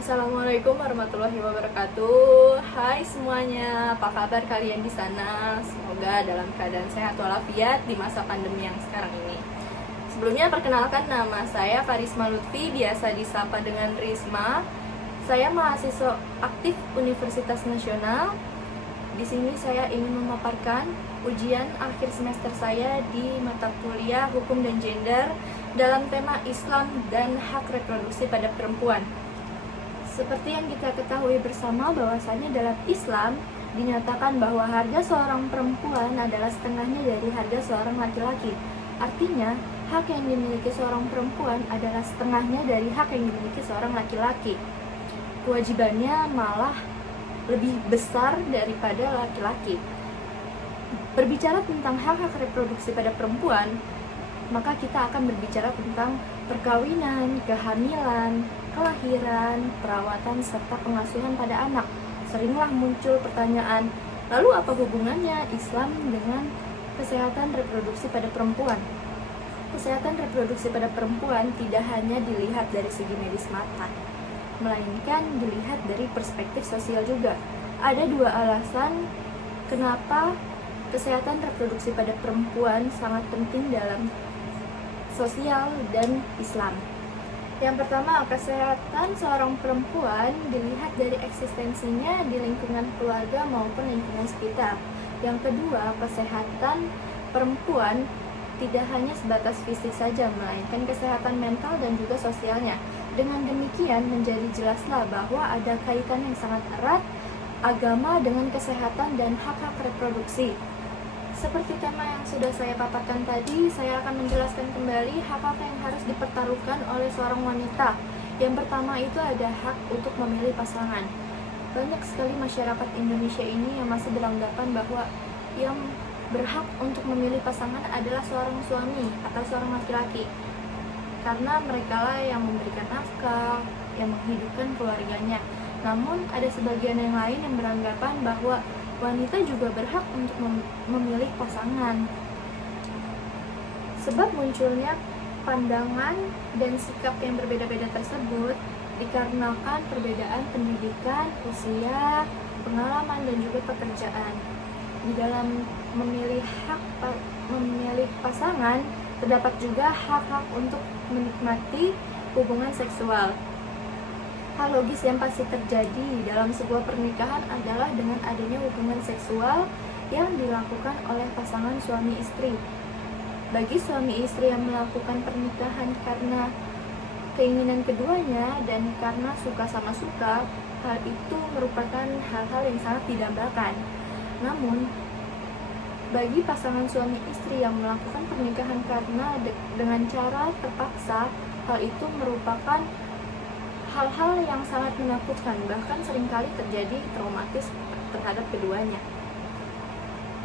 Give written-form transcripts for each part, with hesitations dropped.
Assalamualaikum warahmatullahi wabarakatuh. Hai semuanya, apa kabar kalian di sana? Semoga dalam keadaan sehat walafiat di masa pandemi yang sekarang ini. Sebelumnya perkenalkan, nama saya Karisma Lutfi, biasa disapa dengan Risma. Saya mahasiswa aktif Universitas Nasional. Di sini saya ingin memaparkan ujian akhir semester saya di mata kuliah Hukum dan Gender dalam tema Islam dan hak reproduksi pada perempuan. Seperti yang kita ketahui bersama bahwasanya dalam Islam dinyatakan bahwa harga seorang perempuan adalah setengahnya dari harga seorang laki-laki. Artinya, hak yang dimiliki seorang perempuan adalah setengahnya dari hak yang dimiliki seorang laki-laki. Kewajibannya malah lebih besar daripada laki-laki. Berbicara tentang hak-hak reproduksi pada perempuan, maka kita akan berbicara tentang perkawinan, kehamilan, kelahiran, perawatan, serta pengasuhan pada anak. Seringlah muncul pertanyaan, lalu apa hubungannya Islam dengan kesehatan reproduksi pada perempuan? Kesehatan reproduksi pada perempuan tidak hanya dilihat dari segi medis mata, melainkan dilihat dari perspektif sosial juga. Ada dua alasan kenapa kesehatan reproduksi pada perempuan sangat penting dalam sosial dan Islam. Yang pertama, kesehatan seorang perempuan dilihat dari eksistensinya di lingkungan keluarga maupun lingkungan sekitar. Yang kedua, kesehatan perempuan tidak hanya sebatas fisik saja, melainkan kesehatan mental dan juga sosialnya. Dengan demikian, menjadi jelaslah bahwa ada kaitan yang sangat erat agama dengan kesehatan dan hak-hak reproduksi. Seperti tema yang sudah saya paparkan tadi, saya akan menjelaskan kembali hak-hak yang harus dipertaruhkan oleh seorang wanita. Yang pertama itu ada hak untuk memilih pasangan. Banyak sekali masyarakat Indonesia ini yang masih beranggapan bahwa yang berhak untuk memilih pasangan adalah seorang suami atau seorang laki-laki. Karena merekalah yang memberikan nafkah, yang menghidupkan keluarganya. Namun ada sebagian yang lain yang beranggapan bahwa wanita juga berhak untuk memilih pasangan. Sebab munculnya pandangan dan sikap yang berbeda-beda tersebut dikarenakan perbedaan pendidikan, usia, pengalaman, dan juga pekerjaan. Di dalam memilih pasangan, terdapat juga hak-hak untuk menikmati hubungan seksual. Hal logis yang pasti terjadi dalam sebuah pernikahan adalah dengan adanya hubungan seksual yang dilakukan oleh pasangan suami istri. Bagi suami istri yang melakukan pernikahan karena keinginan keduanya dan karena suka sama suka, hal itu merupakan hal-hal yang sangat didambakan. Namun, bagi pasangan suami istri yang melakukan pernikahan karena dengan cara terpaksa, hal itu merupakan hal-hal yang sangat menakutkan, bahkan seringkali terjadi traumatis terhadap keduanya.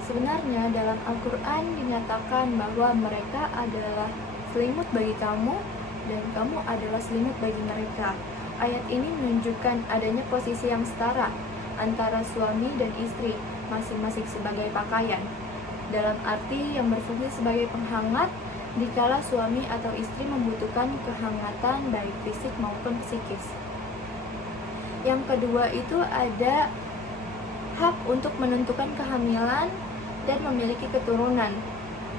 Sebenarnya dalam Al-Quran dinyatakan bahwa mereka adalah selimut bagi kamu dan kamu adalah selimut bagi mereka. Ayat ini menunjukkan adanya posisi yang setara antara suami dan istri, masing-masing sebagai pakaian, dalam arti yang berfungsi sebagai penghangat dikala suami atau istri membutuhkan kehangatan baik fisik maupun psikis. Yang kedua itu ada hak untuk menentukan kehamilan dan memiliki keturunan.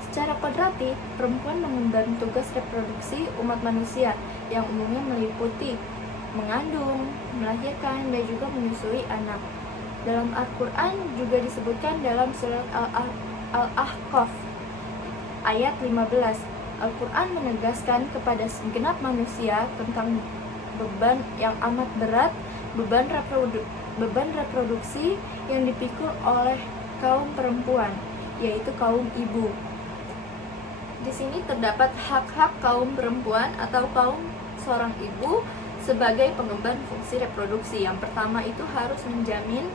Secara kodrati, perempuan mengemban tugas reproduksi umat manusia yang umumnya meliputi mengandung, melahirkan, dan juga menyusui anak. Dalam Al-Quran juga disebutkan dalam surat Al-Ahqaf ayat 15, Al-Quran menegaskan kepada segenap manusia tentang beban yang amat berat, beban reproduksi yang dipikul oleh kaum perempuan, yaitu kaum ibu. Di sini terdapat hak-hak kaum perempuan atau kaum seorang ibu sebagai pengemban fungsi reproduksi. Yang pertama itu harus menjamin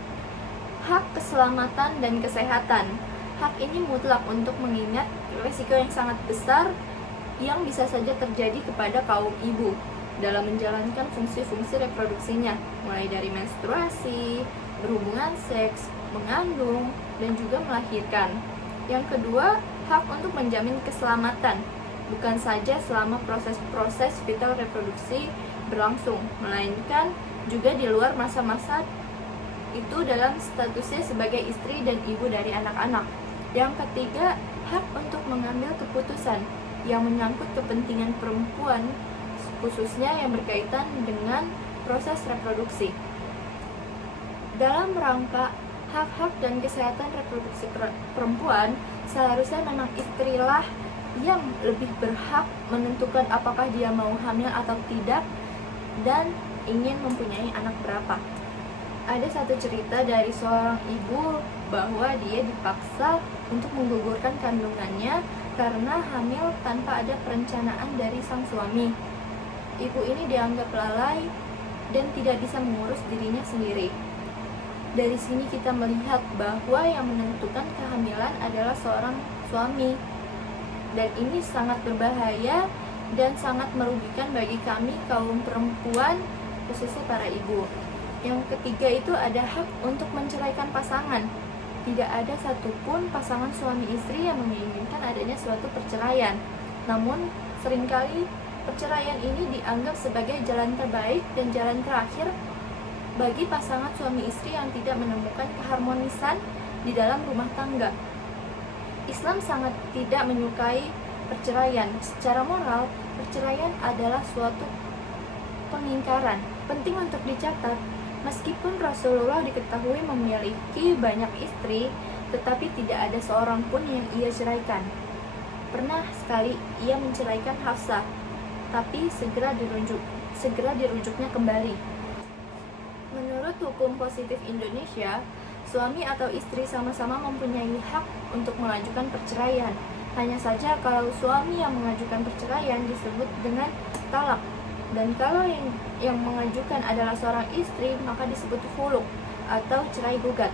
hak keselamatan dan kesehatan. Hak ini mutlak untuk mengingat risiko yang sangat besar yang bisa saja terjadi kepada kaum ibu dalam menjalankan fungsi-fungsi reproduksinya, mulai dari menstruasi, berhubungan seks, mengandung, dan juga melahirkan. Yang kedua, hak untuk menjamin keselamatan. bukan saja selama proses-proses vital reproduksi berlangsung, melainkan juga di luar masa-masa itu dalam statusnya sebagai istri dan ibu dari anak-anak. Yang ketiga, hak untuk mengambil keputusan yang menyangkut kepentingan perempuan, khususnya yang berkaitan dengan proses reproduksi. Dalam rangka hak-hak dan kesehatan reproduksi perempuan, seharusnya memang istrilah yang lebih berhak menentukan apakah dia mau hamil atau tidak dan ingin mempunyai anak berapa. Ada satu cerita dari seorang ibu bahwa dia dipaksa untuk menggugurkan kandungannya karena hamil tanpa ada perencanaan dari sang suami. Ibu ini dianggap lalai dan tidak bisa mengurus dirinya sendiri. Dari sini kita melihat bahwa yang menentukan kehamilan adalah seorang suami. Dan ini sangat berbahaya dan sangat merugikan bagi kami kaum perempuan, khususnya para ibu. Yang ketiga itu ada hak untuk menceraikan pasangan. Tidak ada satupun pasangan suami istri yang menginginkan adanya suatu perceraian. Namun seringkali perceraian ini dianggap sebagai jalan terbaik dan jalan terakhir bagi pasangan suami istri yang tidak menemukan keharmonisan di dalam rumah tangga. Islam sangat tidak menyukai perceraian. Secara moral, perceraian adalah suatu pengingkaran. Penting untuk dicatat, meskipun Rasulullah diketahui memiliki banyak istri, tetapi tidak ada seorang pun yang ia ceraikan. Pernah sekali ia menceraikan Hafsah, tapi segera dirujuknya kembali. Menurut hukum positif Indonesia, suami atau istri sama-sama mempunyai hak untuk mengajukan perceraian. Hanya saja kalau suami yang mengajukan perceraian disebut dengan talak, dan kalau yang mengajukan adalah seorang istri maka disebut khuluk atau cerai gugat.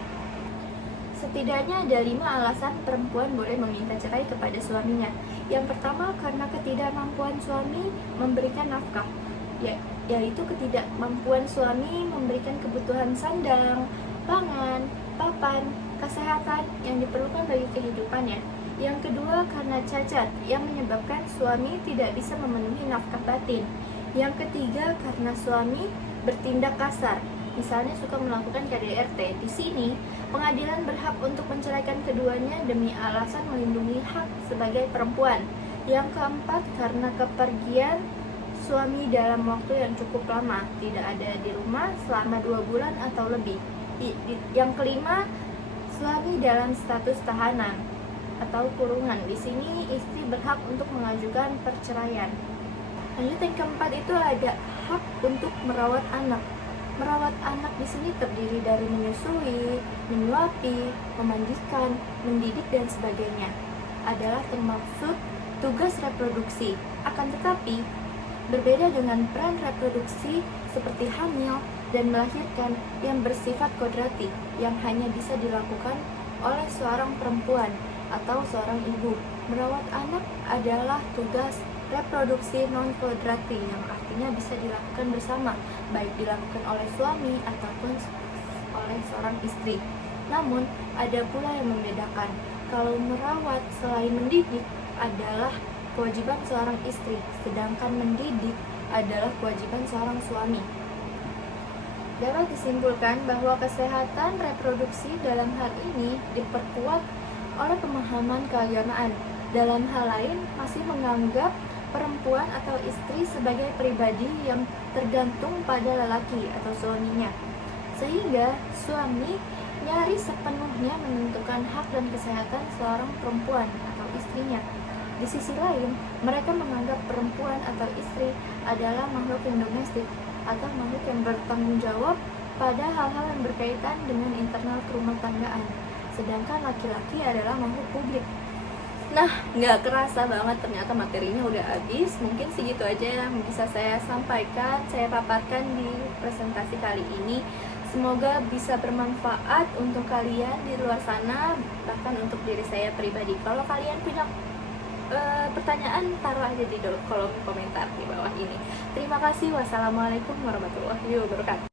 Setidaknya ada 5 alasan perempuan boleh meminta cerai kepada suaminya. Yang pertama, karena ketidakmampuan suami memberikan nafkah, yaitu ketidakmampuan suami memberikan kebutuhan sandang, pangan, papan, kesehatan yang diperlukan bagi kehidupannya. Yang kedua, karena cacat yang menyebabkan suami tidak bisa memenuhi nafkah batin. Yang ketiga, karena suami bertindak kasar, misalnya suka melakukan KDRT. Di sini, pengadilan berhak untuk menceraikan keduanya demi alasan melindungi hak sebagai perempuan. Yang keempat, karena kepergian suami dalam waktu yang cukup lama, tidak ada di rumah selama 2 bulan atau lebih. Yang kelima, suami dalam status tahanan atau kurungan. Di sini istri berhak untuk mengajukan perceraian. Lanjut, yang keempat itu ada hak untuk merawat anak. Merawat anak di sini terdiri dari menyusui, menyuapi, memandikan, mendidik dan sebagainya. Adalah termasuk tugas reproduksi. Akan tetapi berbeda dengan peran reproduksi seperti hamil dan melahirkan yang bersifat kodrati, yang hanya bisa dilakukan oleh seorang perempuan atau seorang ibu. Merawat anak adalah tugas reproduksi non-kodrati yang artinya bisa dilakukan bersama, baik dilakukan oleh suami ataupun oleh seorang istri. Namun, ada pula yang membedakan. Kalau merawat selain mendidik adalah kewajiban seorang istri, sedangkan mendidik adalah kewajiban seorang suami. Dapat disimpulkan bahwa kesehatan reproduksi dalam hal ini diperkuat oleh pemahaman keagamaan. Dalam hal lain, masih menganggap perempuan atau istri sebagai pribadi yang tergantung pada lelaki atau suaminya, sehingga suami nyaris sepenuhnya menentukan hak dan kesehatan seorang perempuan atau istrinya. Di sisi lain, mereka menganggap perempuan atau istri adalah makhluk yang domestik atau makhluk yang bertanggung jawab pada hal-hal yang berkaitan dengan internal kerumah tanggaan, sedangkan laki-laki adalah makhluk publik. Nah, nggak kerasa banget ternyata materinya udah habis. Mungkin segitu aja yang bisa saya sampaikan, saya paparkan di presentasi kali ini. Semoga bisa bermanfaat untuk kalian di luar sana, bahkan untuk diri saya pribadi. Kalau kalian punya pertanyaan, taruh aja di kolom komentar di bawah ini. Terima kasih. Wassalamualaikum warahmatullahi wabarakatuh.